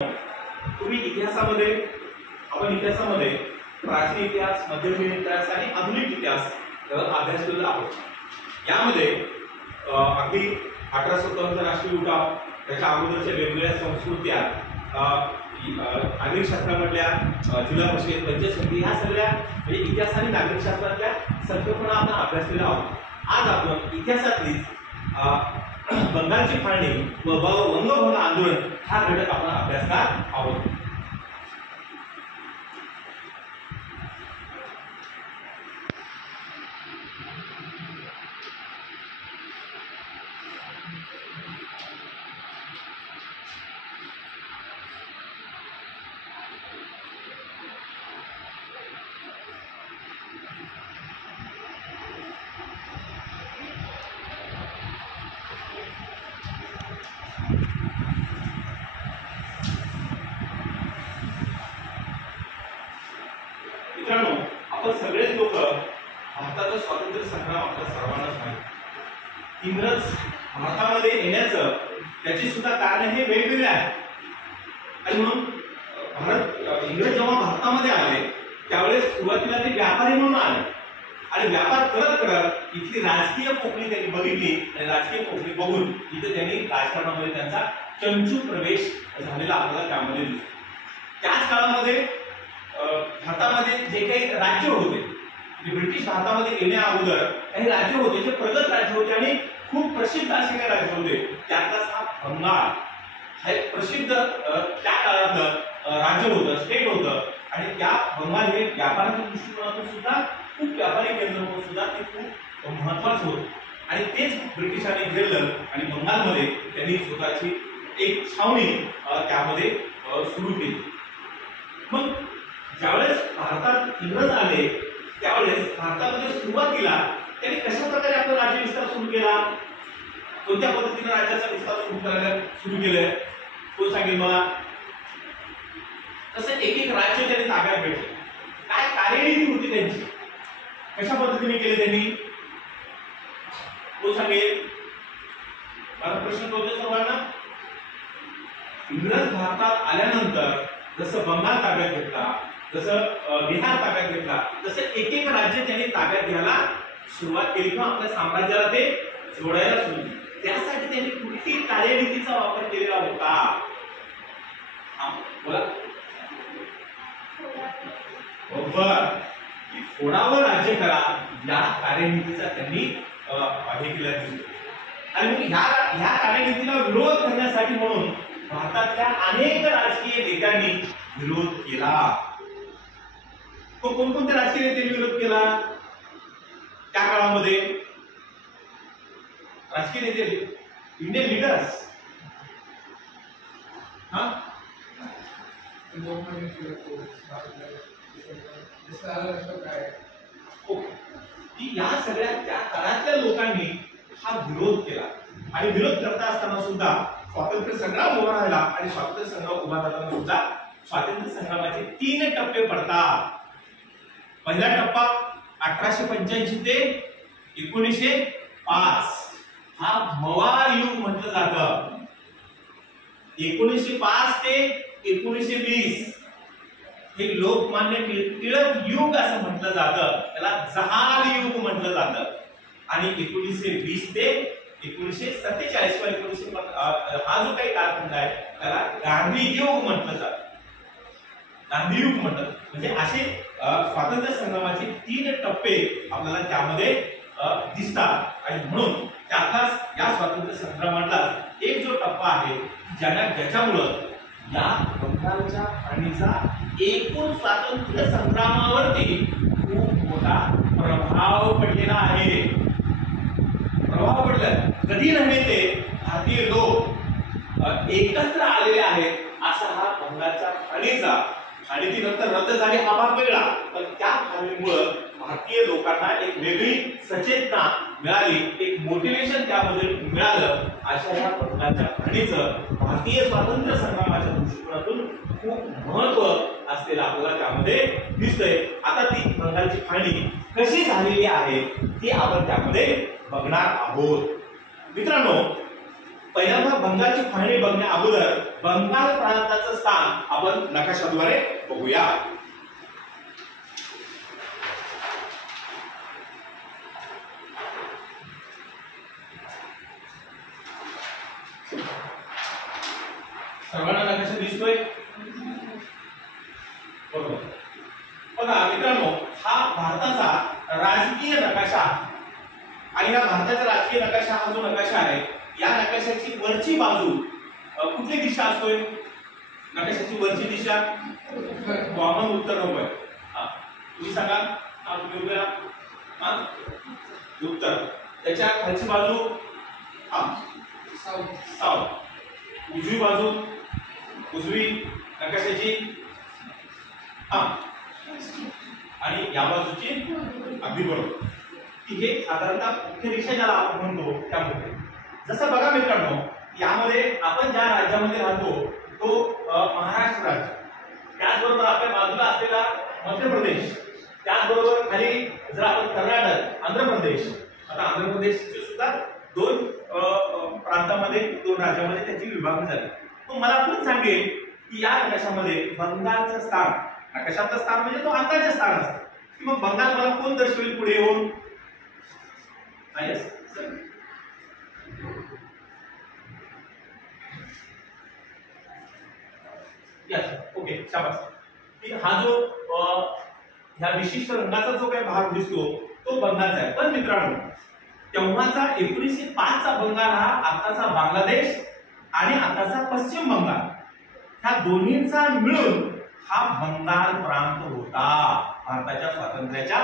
तुम्ही इतिहासामध्ये प्राचीन इतिहास, मध्ययुगीन इतिहास आणि आधुनिक इतिहास अभ्यास केलेला आहोत। यामध्ये अगदी 1857 राष्ट्रीय उठाव, त्याच्या अगोदरच्या वेगवेगळ्या संस्कृत्या, नागरिकशास्त्रामधल्या जिल्हा परिषद, पंचायत समिती, ह्या सगळ्या म्हणजे इतिहास आणि नागरिकशास्त्रातल्या संकल्पना आपण अभ्यासलेल्या आहोत। आज आपण इतिहासातलीच बंगालची फाळणी व वंगभंग आंदोलन हा घटक आपण अभ्यासणार आहोत। मित्रांनो, आपण सगळेच लोक भारताचा स्वातंत्र्य संग्राम आपल्या सर्वांनाच माहिती। इंग्रज भारतामध्ये येण्याचं त्याची सुद्धा कारण हे वेगवेगळे आहे आणि म्हणून इंग्रज जेव्हा भारतामध्ये आले त्यावेळेस सुरुवातीला ते व्यापारी म्हणून आले आणि व्यापार करत करत इथली राजकीय पोकळी त्यांनी बघितली आणि राजकीय पोकळी बघून इथे त्यांनी राजकारणामध्ये त्यांचा चंचू प्रवेश झालेला आपल्याला त्यामध्ये दिसतो। त्याच काळामध्ये भारतामध्ये जे काही राज्य होते, ब्रिटिश भारतामध्ये येण्या अगोदर काही राज्य होते जे प्रगत राज्य होते आणि खूप प्रसिद्ध असे काही राज्य होते। त्यातलाच हा बंगाल हे प्रसिद्ध त्या काळातलं राज्य होतं, स्टेट होतं आणि त्या बंगाल हे व्यापाराच्या दृष्टिकोनातून सुद्धा खूप व्यापारी केंद्र म्हणून सुद्धा ते खूप महत्वाचं होतं आणि तेच ब्रिटिशांनी घेतलं आणि बंगालमध्ये त्यांनी स्वतःची एक छावणी त्यामध्ये सुरू केली। मग ज्यावेळेस भारतात इंग्रज आले त्यावेळेस भारतामध्ये सुरुवातीला त्यांनी कशा प्रकारे आपला राज्य विस्तार सुरू केला, कोणत्या पद्धतीने राज्याचा विस्तार सुरू केलाय तो सांगेल मला। तसं एक एक राज्य त्यांनी ताब्यात घेतले, काय कार्यनीती होती त्यांची, कशा पद्धतीने केले त्यांनी तो सांगेल मला। प्रश्न कळतो सर्वांना? इंग्रज भारतात आल्यानंतर जसं बंगाल ताब्यात घेतला, जसं बिहार ताब्यात घेतला, तसं एक एक राज्य त्यांनी ताब्यात घ्यायला सुरुवात केली किंवा आपल्या साम्राज्याला ते जोडायला सुरू केली। त्यासाठी त्यांनी कुठली कार्यनीतीचा वापर केलेला होता? बोला। फोडावर राज्य करा या कार्यनीतीचा त्यांनी हे केला दिसतो आणि मग ह्या कार्यनीतीला विरोध करण्यासाठी म्हणून भारतातल्या अनेक राजकीय नेत्यांनी विरोध केला। तो कोणकोणत्या राजकीय नेत्यांनी विरोध केला त्या काळामध्ये? राजकीय नेते, इंडियन लीडर्स, या सगळ्या त्या काळातल्या लोकांनी हा विरोध केला आणि विरोध करता असताना सुद्धा स्वातंत्र्य संग्राम उभा राहिला आणि स्वातंत्र्य संग्राम उभा राहताना सुद्धा स्वातंत्र्य संग्रामाचे 3 टप्पे पडतात। पहिला टप्पा 1885 ते 1905 हा मवा युग म्हटलं जातं। 1905 ते 1920 हे लोकमान्य टिळक युग असं म्हटलं जातं, त्याला जहाल युग म्हटलं जातं आणि 1920 ते 1947 किंवा 1950 हा जो काही कालखंड आहे त्याला गांधी युग म्हटलं जातं। गांधी युग म्हणतात म्हणजे असे स्वातंत्र्य संग्रामाचे 3 टप्पे आपल्याला त्यामध्ये दिसतात आणि म्हणून त्यातलाच या स्वातंत्र्य संग्रामातला एक जो टप्पा आहे ज्याच्यामुळं या बंगालच्या फाळणीचा एकूण स्वातंत्र्य संग्रामावरती खूप मोठा प्रभाव पडलेला आहे। प्रभाव पडला कधी नव्हे ते भारतीय लोक एकत्र आलेले आहेत असा हा बंगालच्या फाळणीची नंतर रद्द झाली हा भाग वेगळा, पण त्या फाळणीमुळे भारतीय लोकांना एक वेगळी सचेतना मिळाली, एक मोटिवेशन त्यामध्ये मिळालं। अशा या बंगालच्या फाळणीचं भारतीय स्वातंत्र्य संग्रामाच्या दृष्टिकोनातून खूप महत्व असलेलं आपल्याला त्यामध्ये दिसतंय। आता ती बंगालची फाळणी कशी झालेली आहे ती आपण त्यामध्ये बघणार आहोत। मित्रांनो, पहिल्यांदा बंगालची फाळणी बघण्या अगोदर बंगाल प्रांताचं स्थान आपण नकाशाद्वारे बघूया. सर्वांना नकाशा दिसतोय बरोबर. बघा मित्रांनो, हा भारताचा राजकीय नकाशा आणि या भारताचा राजकीय नकाशा हा जो नकाशा आहे, या नकाशाची वरची बाजू कुठली दिशा असतोय? नकाशाची वरची दिशा कॉमन उत्तर नकोय. तुम्ही सांगा. उत्तर. त्याच्या खालची बाजू साऊथ. उजवी बाजू उजवी नकाशाची आणि या बाजूची अगदी बरोबर. की हे साधारणतः मुख्य दिशा ज्याला आपण म्हणतो त्यामध्ये. जसं बघा मित्रांनो, यामध्ये आपण ज्या राज्यामध्ये राहतो तो महाराष्ट्र राज्य, त्याचबरोबर आपल्या बाजूला असलेला मध्य प्रदेश, त्याचबरोबर खाली जर आपण कर्नाटक, आंध्र प्रदेश. आता आंध्र प्रदेशचे सुद्धा दोन प्रांतामध्ये, दोन राज्यामध्ये त्याची विभागणी झाली. मग मला कोण सांगेल की या नकाशामध्ये बंगालचं स्थान, नकाशातलं स्थान म्हणजे तो अंदाजे स्थान असतं, की मग बंगाल मला कोण दर्शवेल पुढे येऊन? ओके, शाबास. हा जो ह्या विशिष्ट रंगाचा जो काही भाग दिसतो तो बंगालचा आहे. पण मित्रांनो, तेव्हाचा 1905 चा बंगाल हा आताचा बांगलादेश आणि आताचा पश्चिम बंगाल, ह्या दोन्हींचा मिळून हा बंगाल प्रांत होता. भारताच्या स्वातंत्र्याच्या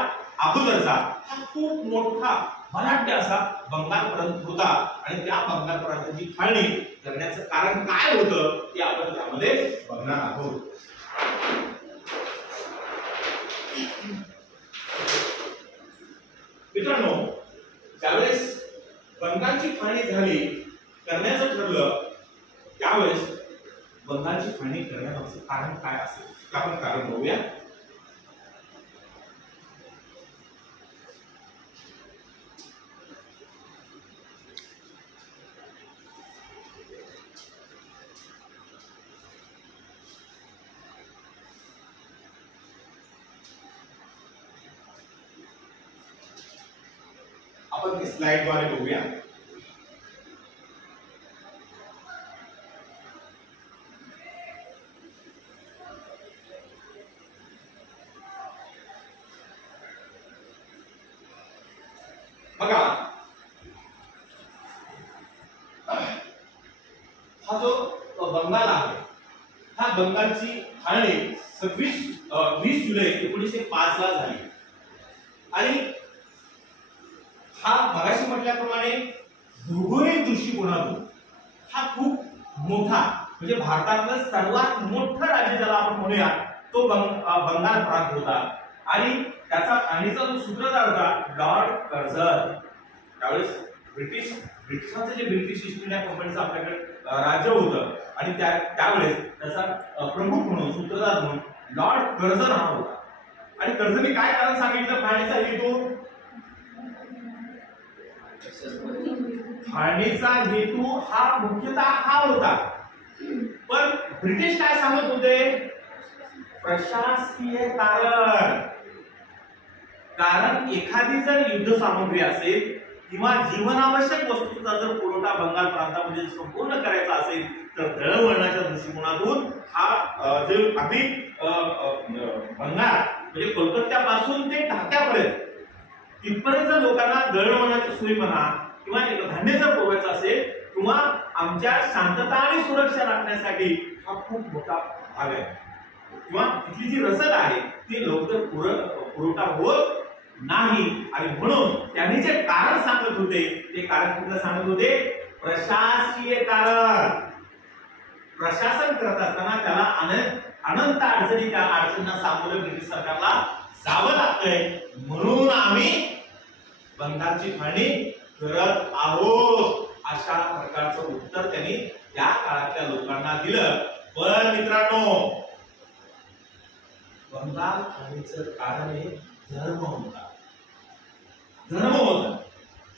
अगोदरचा हा खूप मोठा मराठी असा बंगाल प्रांत होता. आणि त्या बंगाल प्रांताची फाळणी करण्याचं कारण काय होतं ते आपण त्यामध्ये बघणार आहोत. मित्रांनो, ज्यावेळेस बंगालची फाळणी झाली करण्याचं ठरलं, त्यावेळेस बंगालची फाळणी करण्याचं कारण काय असेल ते आपण कारण बघूया. आपण स्लाइड द्वारे बघूया. बघा, हा जो बंगाल आहे, हा बंगालची फाळणी 20 जुलै 1905 ला झाली. आणि हा मगाशी म्हटल्याप्रमाणे भौगोलिक दृष्टिकोनातून हा खूप मोठा, म्हणजे भारतातलं सर्वात मोठं राज्य ज्याला आपण म्हणूया तो बंगाल प्रांत होता. आणि त्याचा फाळणीचा जो सूत्रधार होता लॉर्ड कर्झन. त्यावेळेस ब्रिटिशांचं जे ब्रिटिश ईस्ट इंडिया कंपनीचं आपल्याकडे राज्य होतं आणि त्यावेळेस त्याचा प्रमुख म्हणून, सूत्रधार म्हणून लॉर्ड कर्झन हा होता. आणि कर्झनने काय कारण सांगितलं फाळणीचा हेतू? फाळणीचा हेतू हा मुख्यतः हा होता. पण ब्रिटिश काय सांगत होते? प्रशासकीय कारण एखादी जर युद्ध सामग्री असेल किंवा जीवनावश्यक वस्तूंचा जर पुरवठा बंगाल प्रांतामध्ये संपूर्ण करायचा असेल तर दळणवळणाच्या दृष्टिकोनातून हा जो अगदी बंगाल म्हणजे कोलकात्यापासून ते ढाक्यापर्यंत तिथपर्यंत लोकांना दळणवळणाची सोयी म्हणा किंवा धान्य जर पुरवायचं असेल किंवा आमच्या शांतता आणि सुरक्षा राखण्यासाठी हा खूप मोठा भाग आहे. किंवा तिथली जी रसद आहे ती लवकर पुरवठा होत नाही. आणि म्हणून त्यांनी जे कारण सांगत होते ते कारण कुठलं सांगत होते? प्रशासकीय कारण. प्रशासन करत असताना त्याला अनंत अडचणी, त्या अडचणींना सामोरं ब्रिटिश सरकारला जावं लागतंय, म्हणून आम्ही बंगालची फाळणी करत आहोत, अशा प्रकारचं उत्तर त्यांनी त्या काळातल्या लोकांना दिलं. पण मित्रांनो, बंगाल फाळणीचं कारण हे धर्म होता.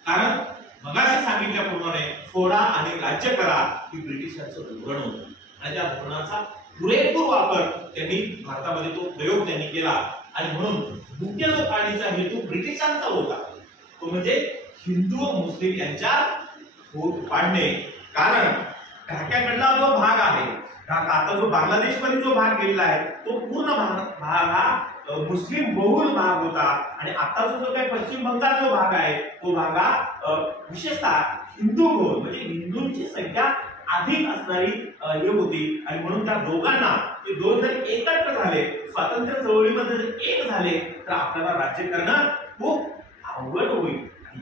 कारण मगाशी सांगितल्याप्रमाणे फोडा आणि राज्य करा ही ब्रिटिशांचं धोरण होतं आणि त्या धोरणाचा पुरेपूर वापर त्यांनी भारतामध्ये तो प्रयोग त्यांनी केला आणि म्हणून मुख्य जो काढीचा हेतू ब्रिटिशांचा होता तो म्हणजे हिंदू व मुस्लिम यांच्यात फूट पाडणे. कारण ढाक्याकडला जो भाग आहे, ढाका आता जो बांगलादेशमध्ये जो भाग गेलेला आहे तो पूर्ण भाग हा मुस्लिम बहुल भाग होता आणि आताचा जो काही पश्चिम बंगाल जो भाग आहे तो भाग हा विशेषतः हिंदू बहुल म्हणजे हिंदूंची संख्या अधिक असणारी हे होती आणि म्हणून त्या दोघांना ते दोन जर एकत्र झाले, स्वातंत्र्य चळवळीमध्ये जर एक झाले तर आपल्याला राज्य करणं खूप अवघड होईल.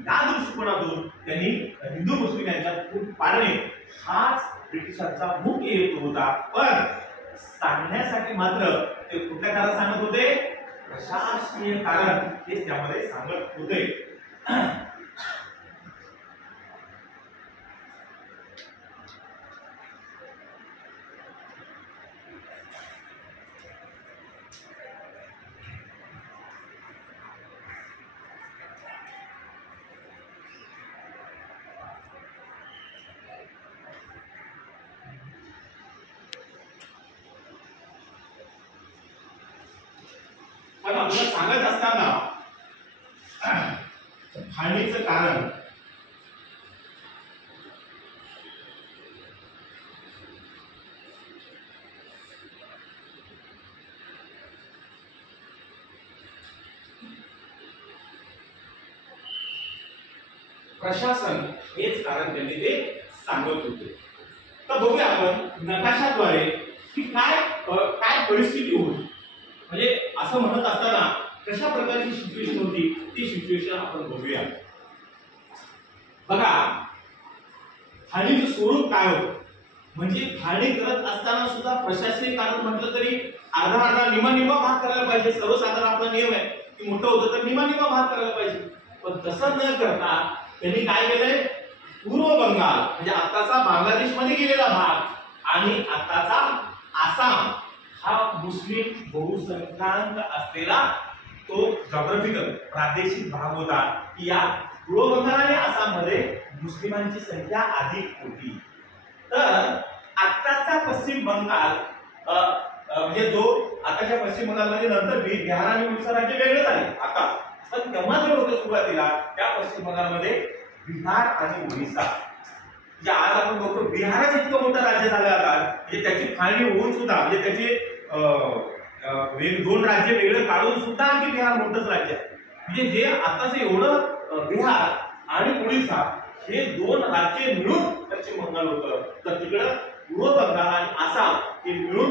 या दृष्टिकोनातून त्यांनी हिंदू मुस्लिम यांच्यात फूट पाडणे हाच ब्रिटिशांचा मुख्य हेतू होता. पण सांगण्यासाठी मात्र ते कुठल्या कारण सांगत होते? प्रशासकीय कारण हे त्यामध्ये सांगत होते. पण आपल्याला सांगत असताना फाळणीचं कारण प्रशासन हेच कारण त्यांनी ते सांगत होते. तर बघूया आपण नकाशाद्वारे की काय परिस्थिती होती, म्हणजे असं म्हणत असताना कशा प्रकारची सिच्युएशन होती ती सिच्युएशन आपण बघूया. बघा फाळणीचं स्वरूप काय होतं, म्हणजे फाळणी करत असताना सुद्धा प्रशासकीय कारण म्हटलं तरी अर्धा निमा भाग करायला पाहिजे. सर्वसाधारण आपला नियम आहे की मोठं होतं तर निमा भाग करायला पाहिजे. पण तसं न करता त्यांनी काय केलंय, पूर्व बंगाल म्हणजे आताचा बांगलादेशमध्ये गेलेला भाग आणि आताचा आसाम हा मुस्लिम बहुसंख्याक असलेला तो जॉग्राफिकल प्रादेशिक भाग होता. या पूर्व बंगाल आणि आसाममध्ये मुस्लिमांची संख्या अधिक होती. तर आताचा पश्चिम बंगाल म्हणजे जो आताच्या पश्चिम बंगालमध्ये नंतर बिहार आणि ओडिशा राज्य वेगळे झाले आता, पण तेव्हा जे होतं सुरुवातीला त्या पश्चिम बंगालमध्ये बिहार आणि ओडिशा म्हणजे आज आपण बघतो बिहारच इतकं मोठं राज्य झालं आता, म्हणजे त्याची फाळणी होऊन सुद्धा म्हणजे त्याचे दोन राज्य वेगळे काढून सुद्धा आणखी बिहार मोठंच राज्य आहे. म्हणजे जे आताच एवढं बिहार आणि ओडिशा हे दोन राज्य मिळून पश्चिम बंगाल होतं, तर तिकडं पूर्व बंगाल आणि आसाम हे मिळून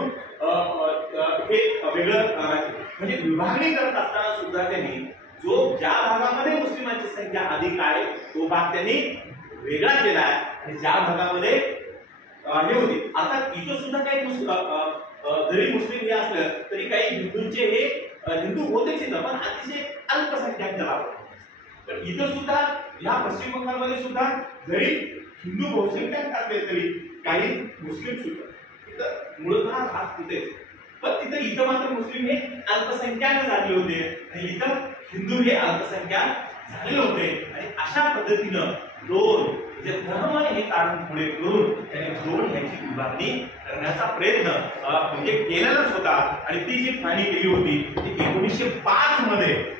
हे वेगळं राज्य. म्हणजे विभागणी करत असताना सुद्धा त्यांनी जो ज्या भागामध्ये मुस्लिमांची संख्या अधिक आहे तो भाग त्यांनी वेगळा केला आहे आणि ज्या भागामध्ये हे होते. आता इथं सुद्धा काही जरी मुस्लिम हे असलं तरी काही हिंदूंचे हे हिंदू होतेच इथं, पण अतिशय अल्पसंख्याक त्याला. पण इथं सुद्धा या पश्चिम बंगालमध्ये सुद्धा जरी हिंदू बहुसंख्याक असले तरी काही मुस्लिम सुद्धा इथं मूळतः भाग तिथेच, पण इथं मात्र मुस्लिम हे अल्पसंख्याक झाले होते आणि इथं हिंदू हे अल्पसंख्याक झाले होते. आणि अशा पद्धतीनं दोन जे धर्म हे कारण पुढे करून त्यांनी दोन ह्याची विभागणी करण्याचा प्रयत्न म्हणजे केलेलाच होता. आणि ती जी फाळणी केली होती ती 1905 मध्ये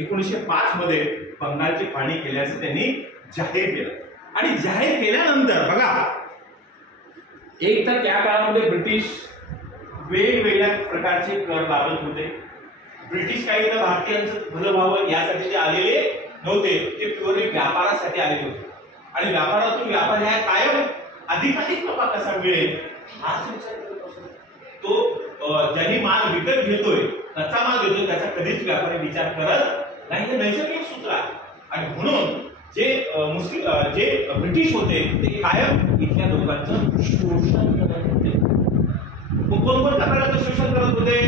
1905 मध्ये बंगालची फाळणी केल्याचं त्यांनी जाहीर केलं. आणि जाहीर केल्यानंतर बघा एक तर त्या काळामध्ये ब्रिटिश वेगवेगळ्या प्रकारचे कर लावत होते. ब्रिटिश काही तर भारतीयांचं भलं व्हावं यासाठी ते आलेले नव्हते, ते प्युअरली व्यापारासाठी आलेले होते. आणि व्यापारातून व्यापार ह्या कायम अधिकाधिक नफा कसा मिळेल हाच विचार करत असतो. तो ज्यांनी माल विकत घेतोय, कच्चा माल घेतोय, त्याचा कधीच व्यापारी विचार करत नाही. हे नैसर्गिक सूत्र आहे. आणि म्हणून जे ब्रिटिश होते ते कायम इथल्या लोकांचं शोषण करत होते. कोण कोणत्या प्रकारचं शोषण करत होते?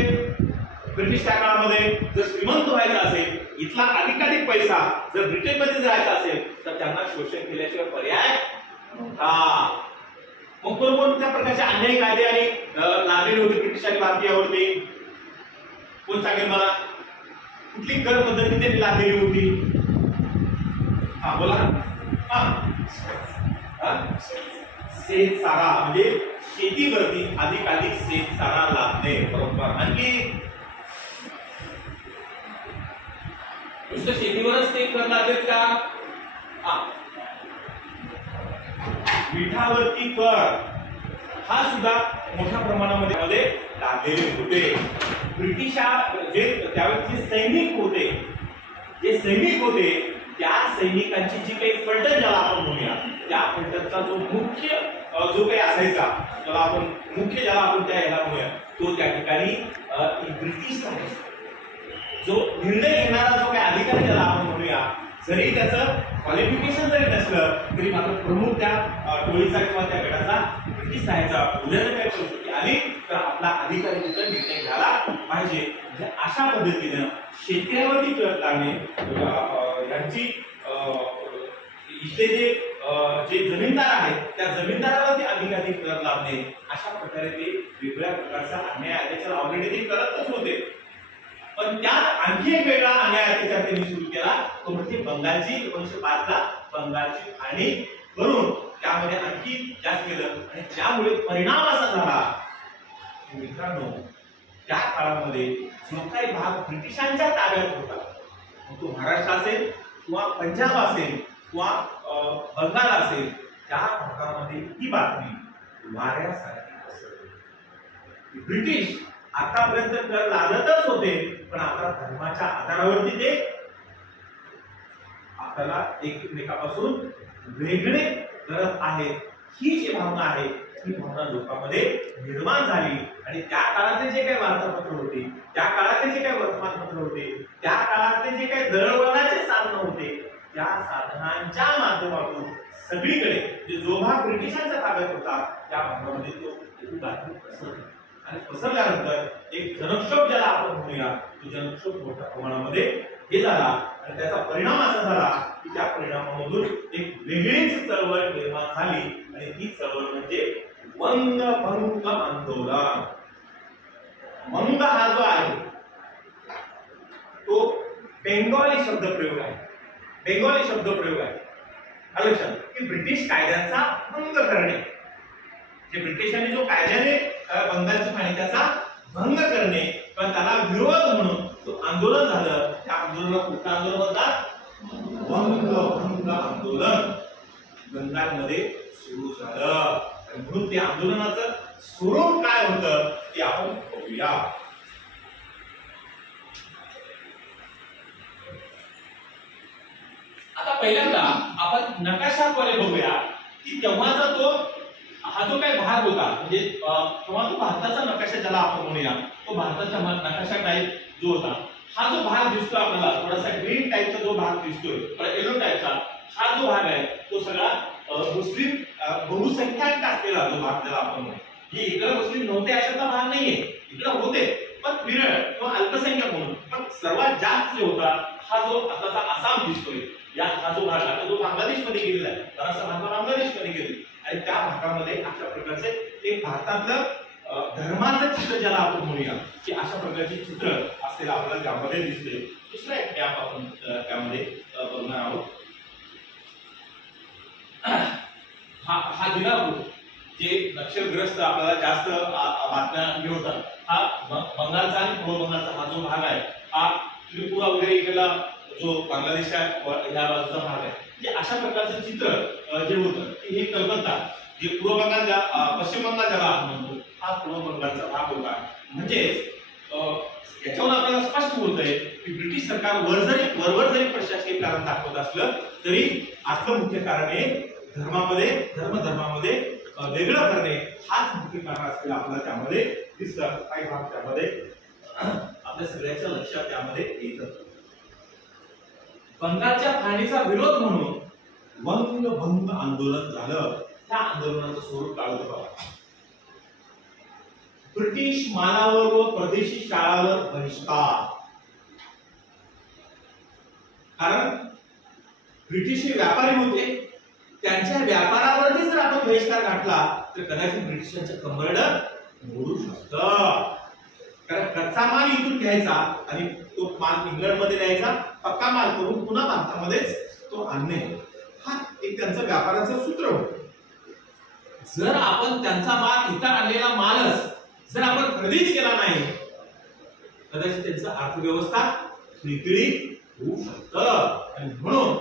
ब्रिटिश त्या काळामध्ये जर श्रीमंत व्हायचं असेल, इथला अधिकाधिक पैसा जर ब्रिटनमध्ये जायचा असेल, तर त्यांना शोषण केल्याशिवाय पर्याय नव्हता. मग कोणकोणत्या प्रकारचे अन्यायी कायदे आणि लादलेले होते ब्रिटिश आणि भारतीयावरती? कोण सांगेल मला? कुठली कर पद्धती त्यांनी लादलेली होती? हा बोला. शेतसारा म्हणजे शेतीवरती अधिकाधिक शेतसारा लादणे. बरोबर. आणखी नुसतं शेतीवरच ते कर लादलेत का? मिठावरती कर हा सुद्धा मोठ्या प्रमाणामध्ये लादलेले होते. ब्रिटिशा जे त्यावेळेचे सैनिक होते त्या सैनिकांची जी काही फलटण ज्याला आपण म्हणूया, त्या फलटणचा जो मुख्य जो काही असायचा, ज्याला आपण त्या ह्याला म्हणूया, तो त्या ठिकाणी ब्रिटिश जो निर्णय घेणारा जो काही अधिकारी ज्याला आपण म्हणूया, जरी त्याचं क्वालिफिकेशन जरी नसलं तरी मात्र प्रमुख त्या टोळीचा किंवा त्या गटाचा ब्रिटिश राहायचा. उद्या जर काही परिस्थिती आली तर आपला अधिकारी तिथं निर्णय घ्यायला पाहिजे. म्हणजे अशा पद्धतीनं शेतकऱ्यावरती कर लावणे, यांची इथले जे जमीनदार आहेत त्या जमीनदारावरती अधिकाधिक कर लावणे, अशा प्रकारे ते वेगवेगळ्या प्रकारचा अन्याय अत्याचार ऑलरेडी ते करतच होते. पण त्यात आणखी एक वेगळा अन्याय अत्याचार त्यांनी सुरू केला, तो म्हणजे बंगालची 1905 ला बंगालची फाळणी करून त्यामध्ये आणखी जास्त केलं. आणि त्यामुळे परिणाम असा झाला की मित्रांनो, त्या काळामध्ये जो काही भाग ब्रिटिशांच्या ताब्यात होता, तो महाराष्ट्र असेल किंवा पंजाब असेल किंवा बंगाल असेल, त्या भागामध्ये ही बातमी वाऱ्यासारखी पसरली. ब्रिटिश आतापर्यंत कर लादतच होते, पण आता धर्माच्या आधारावरती ते आपल्याला एकमेकापासून वेगळे करत आहेत. ही जी भावना आहे, ही भावना लोकांमध्ये निर्माण झाली. आणि त्या काळातले जे काही वार्तापत्र होते, त्या काळातले जे काही वर्तमानपत्र होते, त्या काळातले जे काही दळणवळणाचे साधन होते, त्या साधनांच्या माध्यमातून सगळीकडे जो भाग ब्रिटिशांच्या ताब्यात होता त्या भागामध्ये तो बातमी पसरली. आणि पसरल्यानंतर एक जनक्षोभ ज्याला आपण म्हणूया, तो जनक्षोभ मोठ्या प्रमाणामध्ये हे झाला. आणि त्याचा परिणाम असा झाला की त्या परिणामामधून एक वेगळीच चळवळ निर्माण झाली. आणि ती चळवळ म्हणजे वंगभंग आंदोलन. वंग हा जो आहे तो बेंगॉली शब्दप्रयोग आहे. लक्षात की ब्रिटिश कायद्यांचा भंग करणे, जे ब्रिटिशांनी जो कायद्याने बंगालची फाळणी त्याचा भंग करणे, पण त्याला विरोध म्हणून तो आंदोलन झालं. त्या आंदोलनाला कुठलं आंदोलन म्हणतात? वंगभंग आंदोलन बंगालमध्ये सुरू झालं. म्हणून त्या आंदोलनाचं स्वरूप काय होतं ते आपण बघूया. आता पहिल्यांदा आपण नकाशाद्वारे बघूया की तेव्हाचा हा जो काही भाग होता, म्हणजे तेव्हा तो भारताचा नकाशा ज्याला आपण म्हणूया, तो भारताचा नकाशा टाईप जो होता, हा जो भाग दिसतो आपल्याला थोडासा ग्रीन टाईपचा जो भाग दिसतोय, येलो टाईपचा हा जो भाग आहे, तो सगळा मुस्लिम बहुसंख्याक असलेला जो भाग ज्याला आपण म्हणूया. हे इकडे मुस्लिम नव्हते अशाचा भाग नाहीये, इकडे होते पण विरळ किंवा अल्पसंख्याक म्हणून. पण सर्वात जास्त जो होता हा जो आताचा आसाम दिसतोय, हा जो भाग आता जो बांगलादेशमध्ये गेलेला आहे, बराचसा भाग बांगलादेशमध्ये गेले. आणि त्या भागामध्ये अशा प्रकारचे एक भारतातलं धर्माचं चित्र ज्याला आपण म्हणूया, की अशा प्रकारचे चित्र असलेलं आपल्याला त्यामध्ये दिसते. दुसरा एक टॅप आपण त्यामध्ये बघणार आहोत. हा दिनापूर जे नक्षलग्रस्त आपल्याला जास्त बातम्या मिळतात, हा बंगालचा आणि पूर्व बंगालचा हा जो भाग आहे, हा त्रिपुरा वगैरे इकडला जो बांगलादेश आहे या बाजूचा भाग आहे. अशा प्रकारचं चित्र जे होतं हे कलकत्ता, जे पूर्व बंगाल पश्चिम बंगाल ज्याला आपण म्हणतो, हा पूर्व बंगालचा भाग होता. म्हणजेच याच्यावर आपल्याला स्पष्ट होतंय की ब्रिटिश सरकार वरवर जरी प्रशासकीय कारण दाखवत असलं तरी आतलं मुख्य कारण हे धर्मामध्ये वेगळं करणे हाच मुख्य कारण असलेलं आपल्याला त्यामध्ये दिसतं. काही भाग त्यामध्ये आपल्या सगळ्याच्या लक्षात त्यामध्ये येतं. बंगालच्या फाळणीचा विरोध म्हणून वंगभंग आंदोलन झालं. त्या आंदोलनाचं स्वरूप काय होतं बघा. ब्रिटिश मालावर व परदेशी शाळांवर बहिष्कार. कारण ब्रिटिश हे व्यापारी होते, त्यांच्या व्यापारावरती जर आपण बहिष्कार घातला तर कदाचित ब्रिटिशांचं कंबरडं मोडू शकतं. कारण कच्चा माल इथून घ्यायचा आणि तो माल इंग्लंडमध्ये न्यायचा, पक्का माल करून पुन्हा भारतामध्येच तो आणणे, हा एक त्यांचं व्यापाराचं सूत्र होतं. जर आपण त्यांचा माल इथं आणलेला मालच जर आपण खरेदीच केला नाही, कदाचित त्यांचं अर्थव्यवस्था खिळखिळीत होऊ शकतं. आणि म्हणून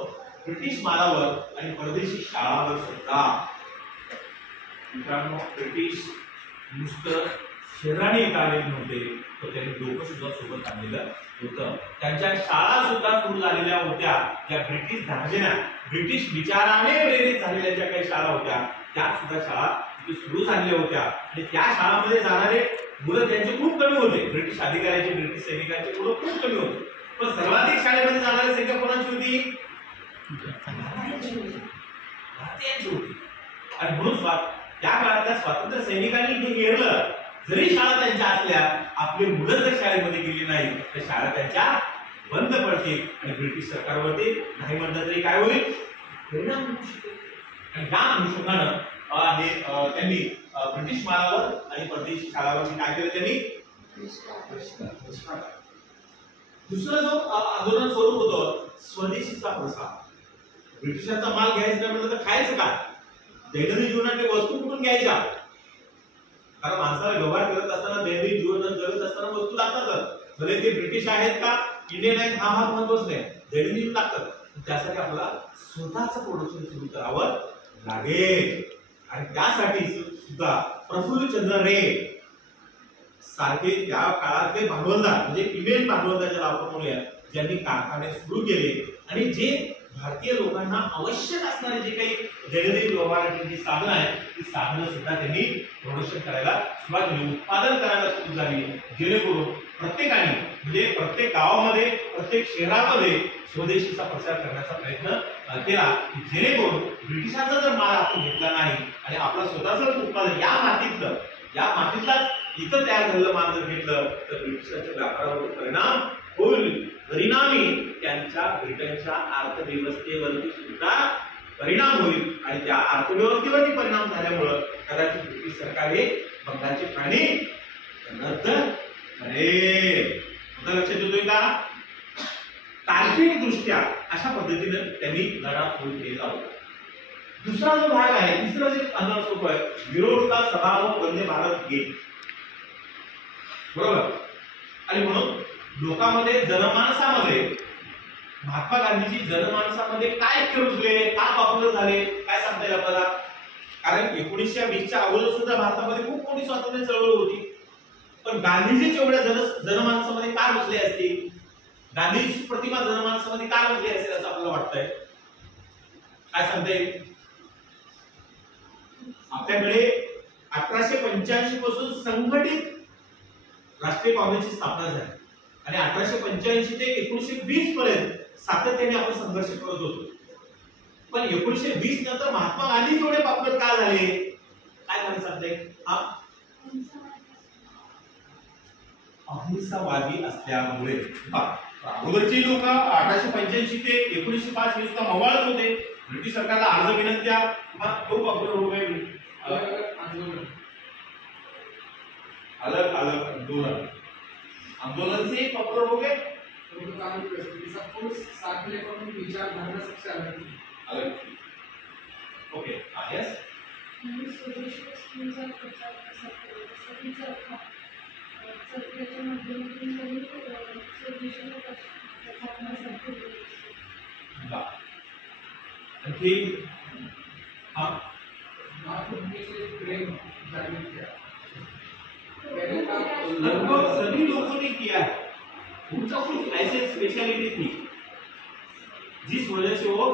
ब्रिटिश मालावर आणि परदेशी शाळांवर सुद्धा मित्रांनो, ब्रिटिश नुसतं शहराने इथं आलेले नव्हते, तर त्यांनी लोक सुद्धा सोबत आणलेलं होतं. त्यांच्या शाळा सुद्धा सुरू झालेल्या होत्या, ज्या ब्रिटिश धार्जिण्या, ब्रिटिश विचाराने प्रेरित झालेल्या ज्या काही शाळा होत्या त्या सुद्धा शाळा तिथे सुरू झालेल्या होत्या. आणि त्या शाळांमध्ये जाणारे मुलं त्यांचे खूप कमी होते, ब्रिटिश अधिकाऱ्यांचे, ब्रिटिश सैनिकांचे मुलं खूप कमी होते. पण सर्वाधिक शाळेमध्ये जाणारी संख्या कोणाची होती? भारतीयांची होती. आणि म्हणून त्या काळातल्या स्वातंत्र्य सैनिकांनी हे घेरलं, जरी शाळा त्यांच्या असल्या, आपली मुलं जर शाळेमध्ये गेली नाही तर शाळा त्यांच्या बंद पडतील आणि ब्रिटिश सरकारवरती नाही म्हणलं तरी काय होईल, परिणाम होऊ शकेल. आणि या अनुषंगानं त्यांनी ब्रिटिश मालावर आणि परदेशी शाळांवर काय केलं, त्यांनी दुसरं जो आंदोलन स्वरूप होतं स्वदेशीचा प्रसार. ब्रिटिशांचा माल घ्यायचा म्हणलं तर खायचं का, दैनंदिन जीवनात वस्तू कुठून घ्यायच्या? कारण माणसाला व्यवहार करत असताना, दैनंदिन जीवन जगत असताना वस्तू लागतातच. भले ते ब्रिटिश आहेत का इंडियन आहेत हा भाग महत्वाचा नाही, दैनंदिन लागतात. त्यासाठी आपल्याला स्वतःचं प्रोडक्शन सुरू करावं लागेल. आणि त्यासाठी सुद्धा प्रफुल्लचंद्र रे सारखे त्या काळातले भांडवलदार, म्हणजे इंडियन भांडवलदार ज्याला आपण म्हणूया, ज्यांनी कारखाने सुरू केले आणि जे भारतीय लोकांना आवश्यक असणारे जे काही दैनंदिन व्यवहाराची जी साधनं आहेत ती साधनं सुद्धा त्यांनी प्रोडक्शन करायला सुरुवात केली, उत्पादन करायला सुरू झाली, जेणेकरून प्रत्येकाने, म्हणजे प्रत्येक गावामध्ये, प्रत्येक शहरामध्ये स्वदेशीचा प्रसार करण्याचा प्रयत्न केला, जेणेकरून ब्रिटिशांचा जर माल आपण घेतला नाही आणि आपला स्वतःच उत्पादन या मातीतलाच इथं तयार झालेलं माल जर घेतलं तर ब्रिटिशांच्या व्यापारावर परिणाम होईल. परिणामी त्यांच्या ब्रिटनच्या अर्थव्यवस्थेवरती सुद्धा परिणाम होईल आणि त्या अर्थव्यवस्थेवरती परिणाम झाल्यामुळे कदाचित ब्रिटिश सरकार हे बंगालचे पाणी रद्द करेल. आता लक्षात येतोय का? तार्किक दृष्ट्या अशा पद्धतीने त्यांनी लढा सुरू केला होता. दुसरा जो भाग आहे, तिसरा जे आंदोलन सुरू आहे, विरोध का सभा व वंदे भारत गीत, बरोबर. आणि म्हणून लोकांमध्ये, जनमानसामध्ये महात्मा गांधीजी जनमानसामध्ये काय रुजले, का पॉप्युलर झाले, काय सांगता येईल आपल्याला? कारण 1920च्या अगोदर सुद्धा भारतामध्ये खूप मोठी स्वातंत्र्य चळवळ होती, पण गांधीजी एवढ्या जनमानसामध्ये का रुजले असतील, गांधीजीची प्रतिमा जनमानसामध्ये का रुजली असेल असं आपल्याला वाटतंय? काय सांगता येईल? आपल्याकडे 1885 पासून संघटित राष्ट्रीय काँग्रेसची स्थापना झाली आणि 1885 ते 1920 पर्यंत सातत्याने आपण संघर्ष करत होतो. पण 1920 नंतर महात्मा गांधी एवढे पॉप्युलर का झाले? काय मला सांगता येईल? अहिंसावादी असल्यामुळे. अगोदरची लोक 1885 ते 1905 हे सुद्धा मवाळच होते. ब्रिटिश सरकारला अर्ज विनंत्या खूप पॉप्युलर हो गए. अलग अलग आंदोलन से पॉपुलर हो गए, सबको साथ में लेकर उनकी विचारधारा सबसे अलग थी. Okay, yes. लगभग सभी लोगों ने किया है. उनका कुछ ऐसे स्पेशलिटी थी जिस वजह से वो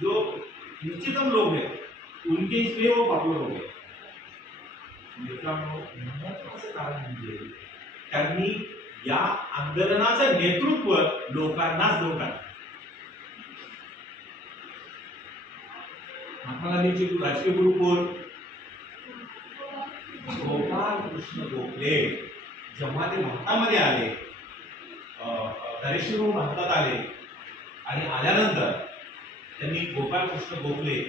जो निश्चितम लोग हैं उनके इसलिए वो पॉपुलर हो गए. महत्वाचं कारण म्हणजे त्यांनी या आंदोलनाचं नेतृत्व लोकांनाच देऊन महात्मा गांधींचे राजकीय गुरु कोण? गोपाळ गोपाल कृष्ण गोखले जेव्हा ते भारतामध्ये आले, धारेशिव भारतात आले आणि आल्यानंतर त्यांनी गोपाल कृष्ण गोखले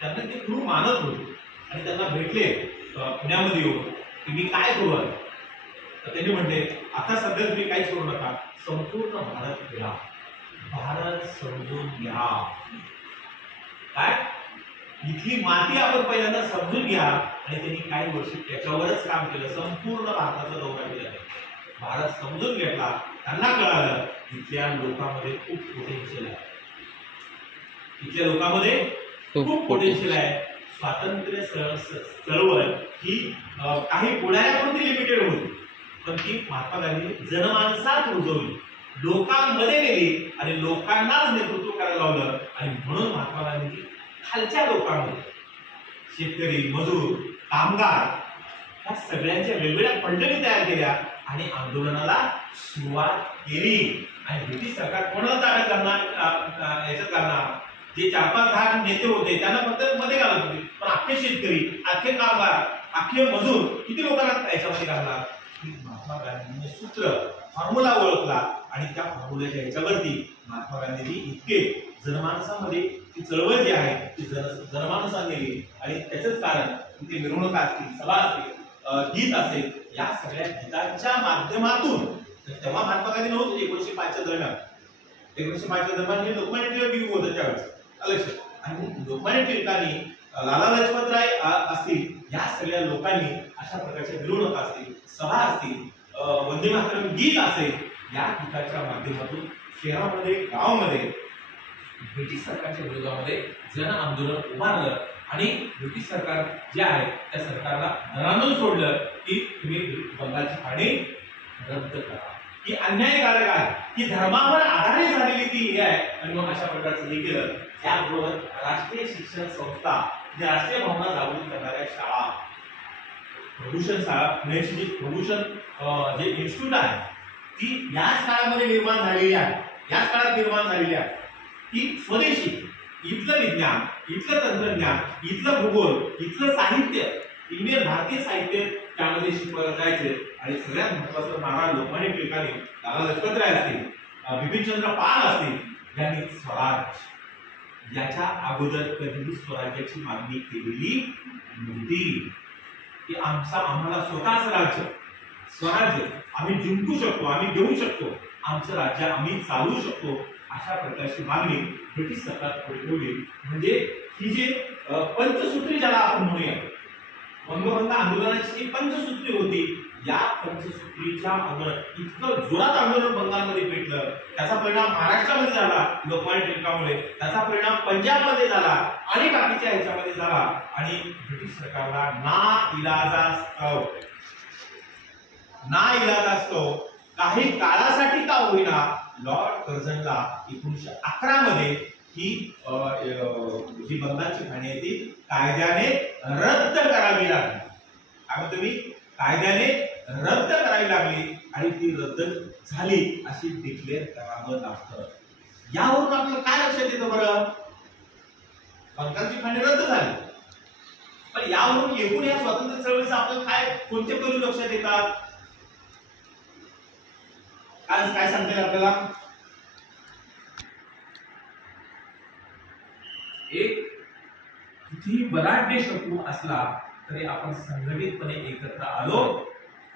त्यांना ते गुरु मानत होते आणि त्यांना भेटले पुण्यामध्ये येऊन की मी काय करू. तर त्यांनी म्हणले आता सध्या तुम्ही काहीच करू नका, संपूर्ण भारत घ्या, भारत समजून घ्या. काय इथली माती आपण पहिल्यांदा समजून घ्या. आणि त्यांनी काही वर्ष त्याच्यावरच काम केलं, संपूर्ण भारताचा दौरा केला, भारत समजून घेतला. त्यांना कळालं इथल्या लोकांमध्ये खूप पोटेन्शियल आहे, इथल्या लोकांमध्ये खूप पोटेन्शियल आहे. स्वातंत्र्य चळवळ ही काही पुढाऱ्यापुरती लिमिटेड होती, पण ती महात्मा गांधींनी जनमानसात रुजवली, लोकांमध्ये गेली आणि लोकांनाच नेतृत्व करायला लावलं. आणि म्हणून महात्मा गांधींनी खालच्या लोकांमध्ये शेतकरी, मजूर, कामगार या सगळ्यांच्या वेगवेगळ्या मंडळी तयार केल्या आणि आंदोलनाला सुरुवात केली. आणि ब्रिटिश सरकार कोणाला ताब्यात करणार, याच्यात करणार, जे 4-5-10 नेते होते त्यांना फक्त मध्ये घालत होते, पण अख्खे शेतकरी, अख्खे कामगार, अख्खे मजूर किती लोकांना याच्यामध्ये घालणार. महात्मा गांधींनी सूत्र फॉर्म्युला ओळखला आणि त्या फॉर्म्युल्याच्या ह्याच्यावरती महात्मा गांधींनी इतके जनमानसामध्ये ती चळवळ जी आहे ती जनमानसात नेली. आणि त्याचंच कारण तिथे मिरवणुका असतील, सभा असतील, गीत असेल, या सगळ्या गीतांच्या माध्यमातून तेव्हा महात्मा गांधी नव्हते 1905च्या दरम्यान. 1905च्या दरम्यान हे लोकमान्य टिळक युग होतं त्यावेळेस लक्षात. आणि लोकमान्य टिळकांनी, लाला लजपत राय असतील, या सगळ्या लोकांनी अशा प्रकारच्या मिरवणुका असतील, सभा असतील, वंदे मातरम गीत असेल, या गीताच्या माध्यमातून शहरामध्ये, गावामध्ये ब्रिटिश सरकारच्या विरोधामध्ये जन आंदोलन उभारलं. आणि ब्रिटिश सरकार जे आहे त्या सरकारला दरानून सोडलं की तुम्ही बंगालची फाळणी रद्द करा. ही अन्यायकारक आहे, ही धर्मावर आधारित झालेली ती हे आहे. आणि मग अशा प्रकारचं हे केलं. त्याबरोबर राष्ट्रीय शिक्षण संस्था, जे राष्ट्रीय भावना जागृत करणाऱ्या शाळा, प्रभूषण शाळा, पुण्याची जी प्रभूषण जे इन्स्टिट्यूट आहे ती याच काळामध्ये निर्माण झालेली आहे, याच काळात निर्माण झालेली आहे. ती स्वदेशी, इथलं विज्ञान, इथलं तंत्रज्ञान, इथलं भूगोल, इथलं साहित्य, इंडियन भारतीय साहित्य त्यामध्ये शिकवलं जायचे. आणि सगळ्यात महत्वाचं महाराज लोकमान्य टिळकांनी, लाला लजपत राय असतील, बिपिनचंद्र पाल असतील, यांनी स्वराज याच्या अगोदर कधीही स्वराज्याची मागणी केलेली नव्हती. की आम्हाला स्वतःच राज्य, स्वराज्य आम्ही जिंकू शकतो, आम्ही देऊ शकतो, आमचं राज्य आम्ही चालवू शकतो, अशा प्रकारची मागणी ब्रिटिश सरकार ठेवली. म्हणजे ही जी पंचसूत्री ज्याला आपण म्हणूया, वंगभंग आंदोलनाची जी पंचसूत्री होती, या पंचसूत्रीच्या आंदोलन इतकं जोरात आंदोलन बंगालमध्ये पेटलं, त्याचा परिणाम महाराष्ट्रामध्ये झाला लोकमान्य टिळकांमुळे, त्याचा परिणाम पंजाबमध्ये झाला आणि बाकीच्या ह्याच्यामध्ये झाला. आणि ब्रिटिश सरकारला नाइलाजास्तव काही काळासाठी का होईना लॉर्ड कर्झनला 1911 मध्ये ही बंगालची फाळणी आहे ती कायद्याने रद्द करावी लागली. काय म्हणतो मी, कायद्याने रद्द करावी लागली आणि ती रद्द झाली अशी डिक्लेअर करावं लागतं. यावरून आपल्याला काय लक्षात येतं बरं, बंगालची फाळणी रद्द झाली, पण यावरून एकूण या स्वातंत्र्य चळवळीचा आपल्याला काय कोणते पैलू लक्षात येतात, काय सांगता येईल आपल्याला. एक कितीही बलाढ्य शत्रू असला तरी आपण संघटितपणे एकत्र आलो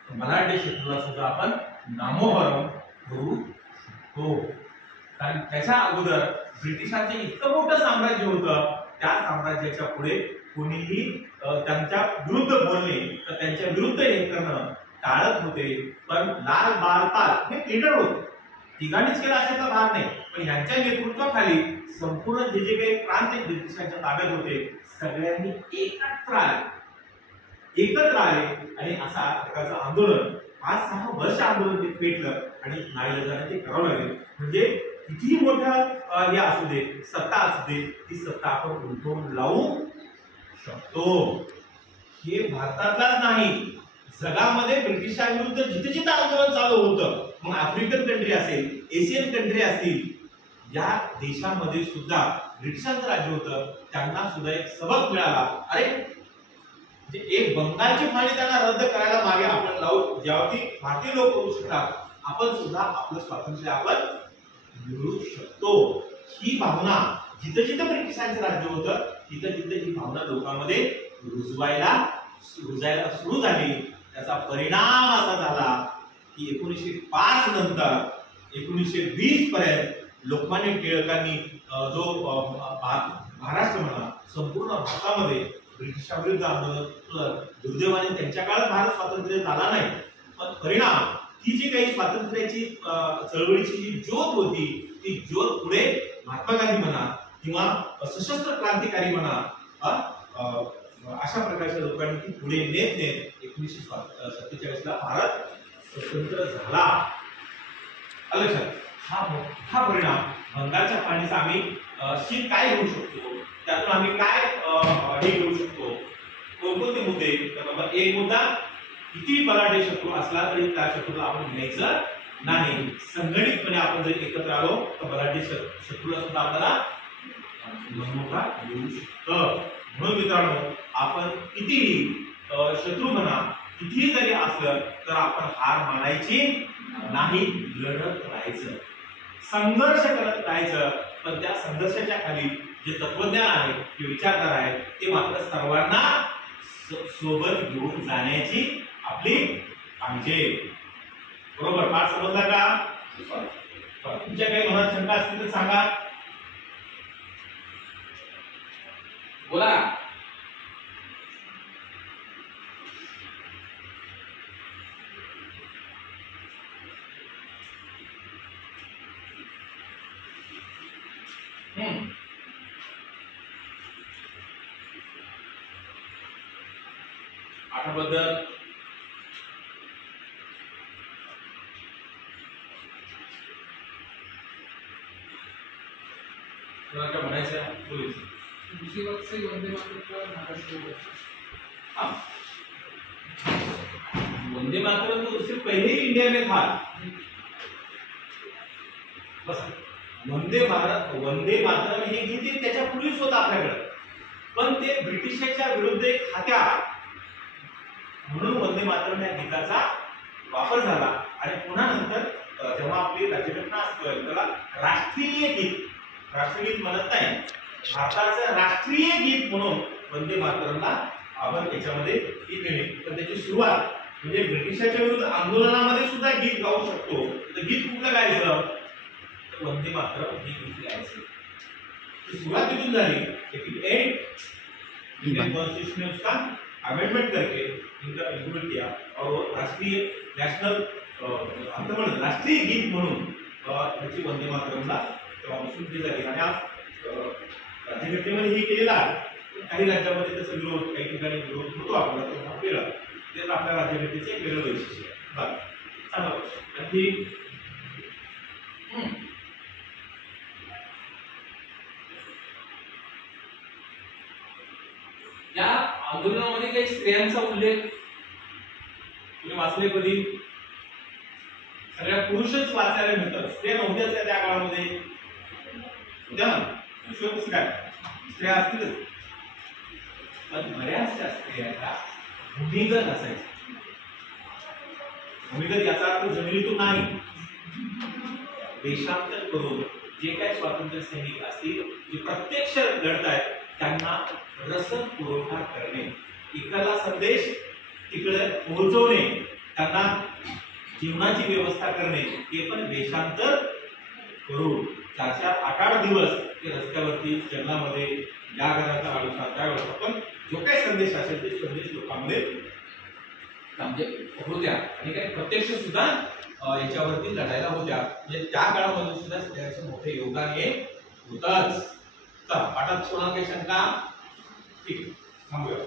तर बलाढ्य शत्रूला सुद्धा आपण नामोहरम करू शकतो. कारण त्याच्या अगोदर ब्रिटिशांचे इतकं मोठं साम्राज्य होतं, त्या साम्राज्याच्या पुढे कोणीही त्यांच्या विरुद्ध बोलणे तर त्यांच्या विरुद्ध हे करणं टाळत होते. पण लाल बाल पाल हे लीडर होते, तिघांनीच केला अशाचा भाग नाही, पण यांच्या नेतृत्वाखाली संपूर्ण जे काही प्रांत ब्रिटिशांच्या ताब्यात होते सगळ्यांनी एकत्र आले आणि असा प्रकारचं आंदोलन 5-6 वर्ष आंदोलन ते पेटलं आणि नाईलाजाने ते करावं लागेल. म्हणजे कितीही मोठं हे असू दे, सत्ता असू दे, ती सत्ता आपण उलटवून लावू शकतो. हे भारतातलाच नाही, जगामध्ये ब्रिटिशांविरुद्ध जिथे जिथे आंदोलन चालू होतं, मग आफ्रिकन कंट्री असेल, एशियन कंट्री असतील, या देशामध्ये सुद्धा ब्रिटिशांचं राज्य होतं, त्यांना सुद्धा एक सबक मिळाला. अरे एक बंगालची फाळणी त्यांना रद्द करायला मागे आपण लावू, ज्यावरती भारतीय लोक करू शकतात, आपण सुद्धा आपलं स्वातंत्र्य आपण मिळवू शकतो, ही भावना जिथं जिथं ब्रिटिशांचं राज्य होतं तिथं तिथं ही भावना लोकांमध्ये रुजवायला सुरू झाली. त्याचा परिणाम असा झाला की 1905 नंतर 1920 पर्यंत लोकमान्य टिळकांनी जो महाराष्ट्र म्हणा संपूर्ण भारतामध्ये ब्रिटिशांविरुद्ध आंदोलन, दुर्दैवाने त्यांच्या काळात भारत स्वातंत्र्य झाला नाही, पण परिणाम ही जी काही स्वातंत्र्याची चळवळीची जी ज्योत होती ती ज्योत पुढे महात्मा गांधी म्हणा किंवा सशस्त्र क्रांतिकारी म्हणा अशा प्रकारच्या लोकांनी ती पुढे नेत 1947 ला भारत स्वतंत्र झाला. हा परिणाम बंगालच्या फाळणीचा आम्ही काय घेऊ शकतो, त्यातून आम्ही काय हे घेऊ शकतो, कोणकोणते मुद्दे. नंबर 1 मुद्दा, किती बलाढ्य शत्रू असला तरी त्या शत्रूला आपण घ्यायचं नाही. संघटितपणे आपण जर एकत्र आलो तर बलाढ्य शत्रूला सुद्धा आपल्याला मोठा येऊ शकतं. म्हणून मित्रांनो, आपण कितीही शत्रू म्हणा कितीही जरी असलं तर आपण हार मानायची नाही, लढत राहायचं, संघर्ष करत राहायचं. पण त्या संघर्षाच्या खाली जे तत्वज्ञान आहे, जे विचारधारा आहे, ते मात्र सर्वांना सोबत घेऊन जाण्याची आपली पाहिजे. बरोबर, पाठ समजला का? तुमच्या काही मनात शंका असतील तर सांगा, बोला. आठाबद्दल काय म्हणायचं बोलायचं. दूसरी बात से वंदे मातरम का महाराष्ट्र वंदे मातरम तो उससे पहले ही इंडिया में था. बस वंदे मातरम हे गीत त्याच्या पूर्वीच होतं आपल्याकडे, पण ते ब्रिटिशांच्या विरुद्ध एक हत्यार म्हणून वंदे मातरम या गीताचा वापर झाला. आणि पुन्हा नंतर जेव्हा आपली राज्यघटना असते त्याला राष्ट्रीय गीत म्हणत नाही, भारताचं राष्ट्रीय गीत म्हणून वंदे मातरमला आपण त्याच्यामध्ये गीत केले. पण त्याची सुरुवात म्हणजे ब्रिटिशांच्या विरुद्ध आंदोलनामध्ये सुद्धा गीत गाऊ शकतो, तर गीत कुठलं गायचं, तर वंदे मातरम हे गीत गायचं. सुरुवात तिथून झाली. लेकिन इंडियन कॉन्स्टिट्यूशन ने उसका अमेंडमेंट करके इनका इंप्लीमेंट किया और राष्ट्रीय राष्ट्रीय गीत म्हणून त्याची वंदे मातरमला स्वीकृती झाली. आणि आज राज्यघटनेमध्ये हे केलेलं आहे. काही राज्यामध्ये त्याचा विरोध, काही ठिकाणी विरोध होतो आपल्याला, केला तेच आपल्या राज्यघटनेचे एक वेगळं वैशिष्ट्य आहे. आणखी या आंदोलनामध्ये काही स्त्रियांचा उल्लेख तुम्ही वाचले कधी? सगळ्या पुरुषच वाचायला मिळतात, स्त्रिया नव्हत्याच त्या काळामध्ये. होत्या ना, स्त्रिया असतीलच, पण बऱ्याचशा स्त्रियांना भूमिगत असायचं. भूमिगत याचा अर्थ जमिनीतून नाही, देशांतर करून जे काही स्वातंत्र्य सैनिक असतील, जे प्रत्यक्ष लढत आहेत, त्यांना रसद पुरवठा करणे, इकडला संदेश तिकडे पोहोचवणे, त्यांना जीवनाची व्यवस्था करणे, ते पण देशांतर करून 4-8 दिवस ते रस्त्यावरती जंगलामध्ये या घराचा आडुसा त्यावेळेस पण जो काही संदेश असेल ते संदेश लोकांमध्ये होत्या. आणि काही प्रत्यक्ष सुद्धा याच्यावरती लढायला होत्या. म्हणजे त्या काळामध्ये सुद्धा स्त्रियांचं मोठे योगदान हे होतच. चला, पाठात कोणाला काही शंका? ठीक, थांबूया.